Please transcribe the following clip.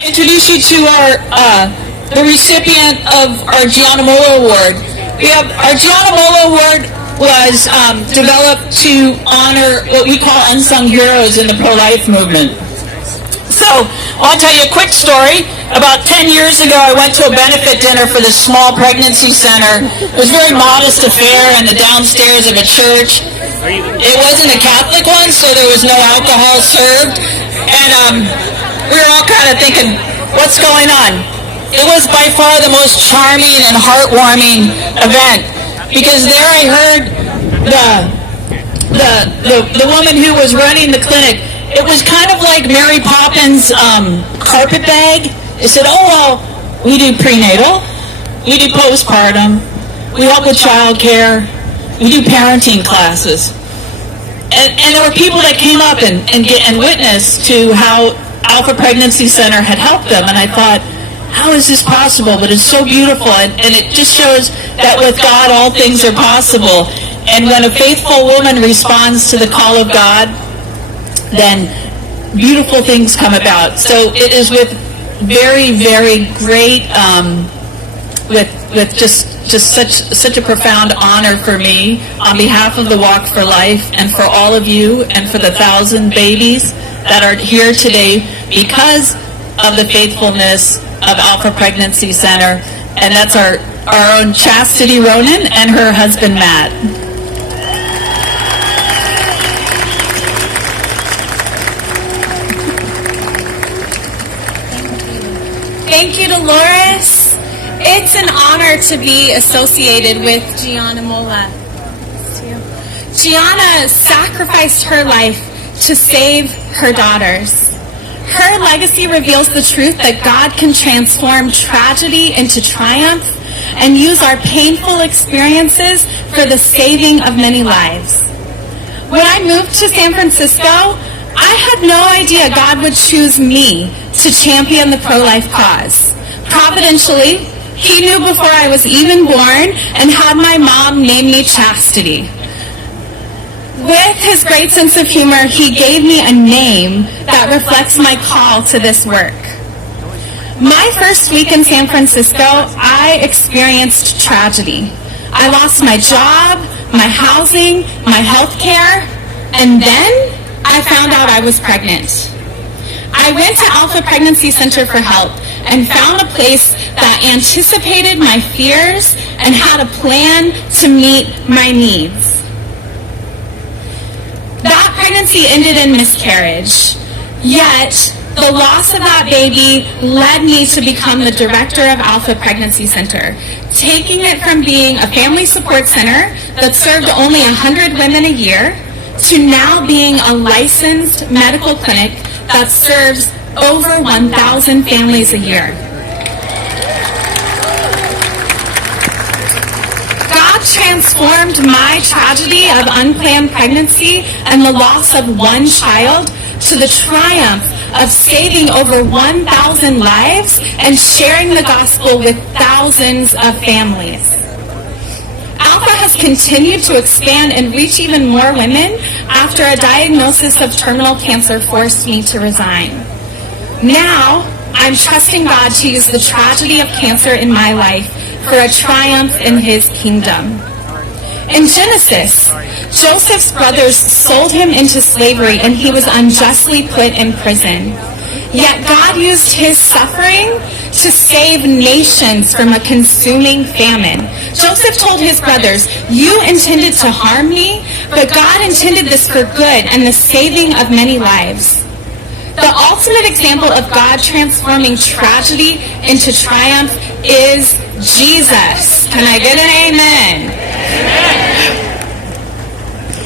Introduce you to the recipient of our Gianna Mola Award. We have our Gianna Mola Award was developed to honor what we call unsung heroes in the pro-life movement. So I'll tell you a quick story. About 10 years ago, I went to a benefit dinner for the small pregnancy center. It was a very modest affair in the downstairs of a church. It wasn't a Catholic one, so there was no alcohol served. And we were all kind of thinking, what's going on? It was by far the most charming and heartwarming event, because there I heard the woman who was running the clinic. It was kind of like Mary Poppins' carpet bag. They said, oh, well, we do prenatal, we do postpartum, we help with child care, we do parenting classes. And there were people that came up and witnessed to how Alpha Pregnancy Center had helped them. And I thought, how is this possible? But it's so beautiful. And it just shows that with God, all things are possible. And when a faithful woman responds to the call of God, then beautiful things come about. So it is with very, very great, with just such a profound honor for me on behalf of the Walk for Life and for all of you and for the 1,000 babies that are here today because of the faithfulness of Alpha Pregnancy Center. And that's our own Chastity Ronan and her husband Matt. Thank you, Dolores. It's an honor to be associated with Gianna Mola. Gianna sacrificed her life to save her daughters. Her legacy reveals the truth that God can transform tragedy into triumph and use our painful experiences for the saving of many lives. When I moved to San Francisco, I had no idea God would choose me to champion the pro-life cause. Providentially, He knew before I was even born and had my mom name me Chastity. With His great sense of humor, He gave me a name that reflects my call to this work. My first week in San Francisco, I experienced tragedy. I lost my job, my housing, my health care, and then I found out I was pregnant. I went to Alpha Pregnancy Center for help and found a place that anticipated my fears and had a plan to meet my needs. That pregnancy ended in miscarriage, yet the loss of that baby led me to become the director of Alpha Pregnancy Center, taking it from being a family support center that served only 100 women a year to now being a licensed medical clinic that serves over 1,000 families a year. God transformed my tragedy of unplanned pregnancy and the loss of one child to the triumph of saving over 1,000 lives and sharing the gospel with thousands of families. Alpha has continued to expand and reach even more women after a diagnosis of terminal cancer forced me to resign. Now, I'm trusting God to use the tragedy of cancer in my life for a triumph in His kingdom. In Genesis, Joseph's brothers sold him into slavery and he was unjustly put in prison. Yet God used his suffering to save nations from a consuming famine. Joseph told his brothers, "You intended to harm me, but God intended this for good and the saving of many lives." The ultimate example of God transforming tragedy into triumph is Jesus. Can I get an amen?